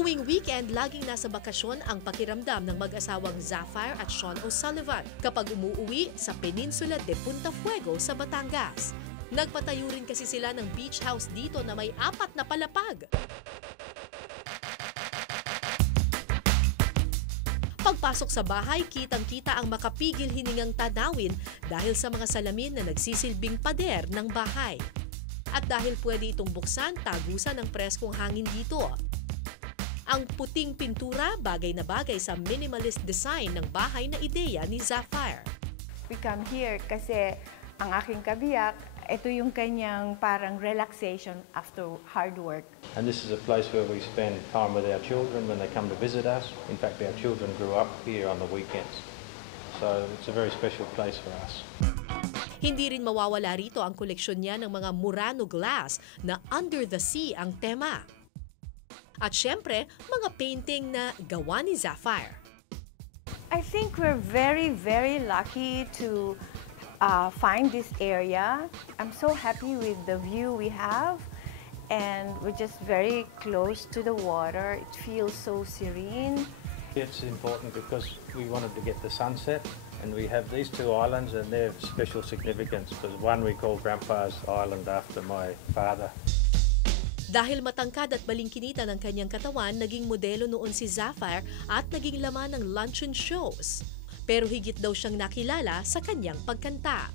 Tuwing weekend, laging nasa bakasyon ang pakiramdam ng mag-asawang Zapphire at Sean O'Sullivan kapag umuuwi sa Peninsula de Punta Fuego sa Batangas. Nagpatayo rin kasi sila ng beach house dito na may 4 na palapag. Pagpasok sa bahay, kitang-kita ang makapigil hiningang tanawin dahil sa mga salamin na nagsisilbing pader ng bahay. At dahil pwede itong buksan, tagusan ng preskong hangin dito. Ang puting pintura, bagay na bagay sa minimalist design ng bahay na ideya ni Zapphire. We come here kasi ang aking kabiyak, ito yung kanyang parang relaxation after hard work. And this is a place where we spend time with our children when they come to visit us. In fact, our children grew up here on the weekends. So it's a very special place for us. Hindi rin mawawala rito ang koleksyon niya ng mga Murano glass na Under the Sea ang tema. At syempre, mga painting na gawa ni Zapphire. I think we're very, very lucky to find this area. I'm so happy with the view we have. And we're just very close to the water. It feels so serene. It's important because we wanted to get the sunset, and we have these 2 islands, and they're of special significance because one we call Grandpa's Island after my father. Dahil matangkad at balingkinita ng kanyang katawan, naging modelo noon si Zapphire at naging laman ng luncheon shows. Pero higit daw siyang nakilala sa kanyang pagkanta.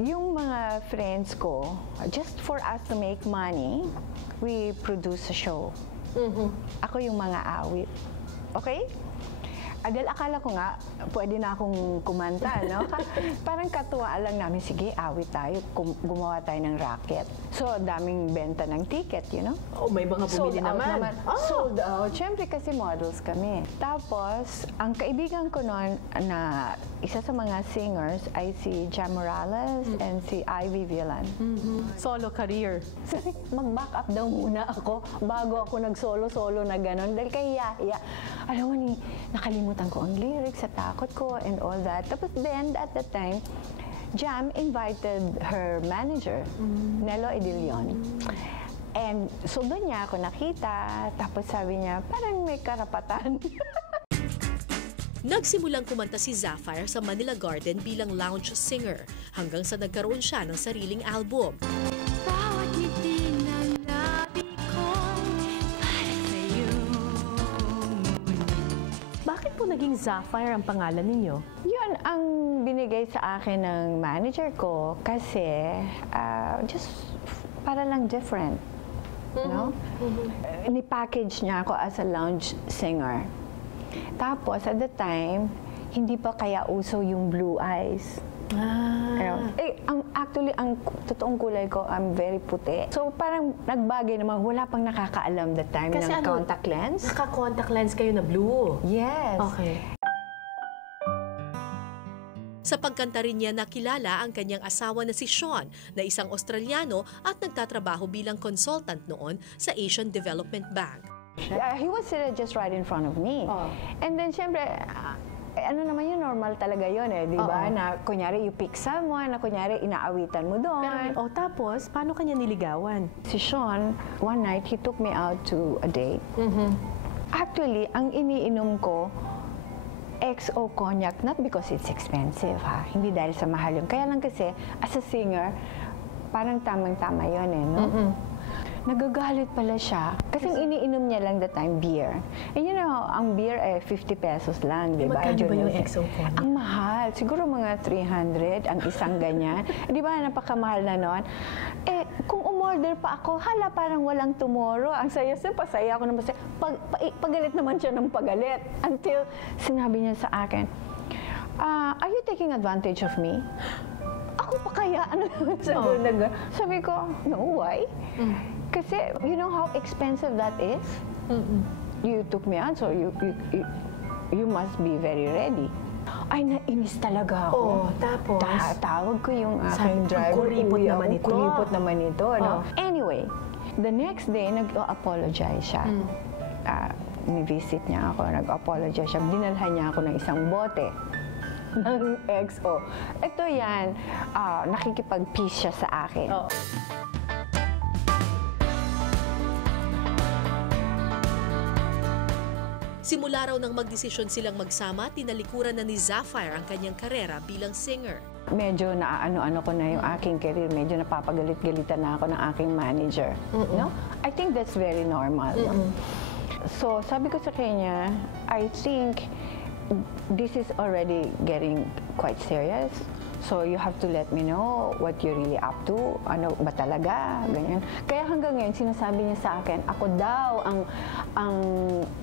Yung mga friends ko, just for us to make money, we produce a show. Ako yung mga awit. Okay? Dahil akala ko nga, pwede na akong kumanta, no? Parang katuwaan lang namin, sige, awit tayo, gumawa tayo ng racket. So, daming benta ng ticket, you know? Oh, may mga bumili naman. Sold out. Siyempre kasi models kami. Tapos, ang kaibigan ko noon na isa sa mga singers ay si Jam Morales and si Ivy Villan. Solo career. Sabi, mag-back up daw muna ako bago ako nag-solo-solo na gano'n. Dahil kaya, alam mo ni, nakalimutan ko ang lyrics sa takot ko and all that. Tapos then, at that time, Jam invited her manager, Nelo Edilion. And so doon niya ako nakita, tapos sabi niya, parang may karapatan. Nagsimulang kumanta si Zapphire sa Manila Garden bilang lounge singer hanggang sa nagkaroon siya ng sariling album. Bawat ngiti ng labi ko para sa'yo. Bakit po naging Zapphire ang pangalan ninyo? Yun ang binigay sa akin ng manager ko kasi just para lang different. No? Ni-package niya ako as a lounge singer. Tapos, at the time, hindi pa kaya uso yung blue eyes. Actually, ang totoong kulay ko, I'm very puti. So, parang nagbagay naman, wala pang nakakaalam that time Kasi ng contact lens. Naka-contact lens kayo na blue. Yes. Okay. Sa pagkanta rin niya nakilala ang kanyang asawa na si Sean na isang Australiano at nagtatrabaho bilang consultant noon sa Asian Development Bank. He was just right in front of me. And then, syempre, ano naman yun, normal talaga yun eh, di ba? Na kunyari, you pick someone, na kunyari, inaawitan mo doon. Tapos, paano kanya niligawan? Si Sean, one night, he took me out to a date. Actually, ang iniinom ko, XO cognac, not because it's expensive, ha? Hindi dahil sa mahal yun. Kaya lang kasi, as a singer, parang tamang-tama yun eh, no? Nagagalit pala siya. Kasi ang iniinom niya lang that time, beer. And you know, ang beer eh, 50 pesos lang, di ba? Magkano ba yung XO cognac? Ang mahal. Siguro mga 300 ang isang ganyan. Di ba, napakamahal na noon? Eh, kung umorder pa ako, hala, parang walang tomorrow. Ang saya-saya, pasaya ako naman. Pagalit naman siya ng pagalit. Until sinabi niya sa akin, are you taking advantage of me? Ako pa kaya? Ano sabi ko, no, why? Kasi, you know how expensive that is? You took me out, so you must be very ready. Ay, nainis talaga ako. Tapos? Tawag ko yung aking driver. Kuripot naman ito. No? Anyway, the next day, nag-apologize siya. Ni-visit niya ako, nag-apologize siya. Dinalhan niya ako ng isang bote ng XO. Ito yan, nakikipag-peace siya sa akin. Simula raw nang magdesisyon silang magsama, tinalikuran na ni Zapphire ang kanyang karera bilang singer. Medyo naaano-ano ko na yung aking career, medyo napapagalit-galitan na ako ng aking manager. No? I think that's very normal. No? So, sabi ko sa kanya, I think this is already getting quite serious. So, you have to let me know what you're really up to. Ano ba talaga? Ganyan. Kaya hanggang ngayon, sinasabi niya sa akin, ako daw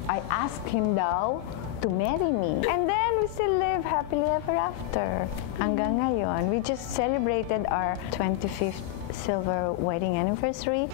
I asked him daw to marry me. And then, we still live happily ever after. Hanggang ngayon, we just celebrated our 25th silver wedding anniversary.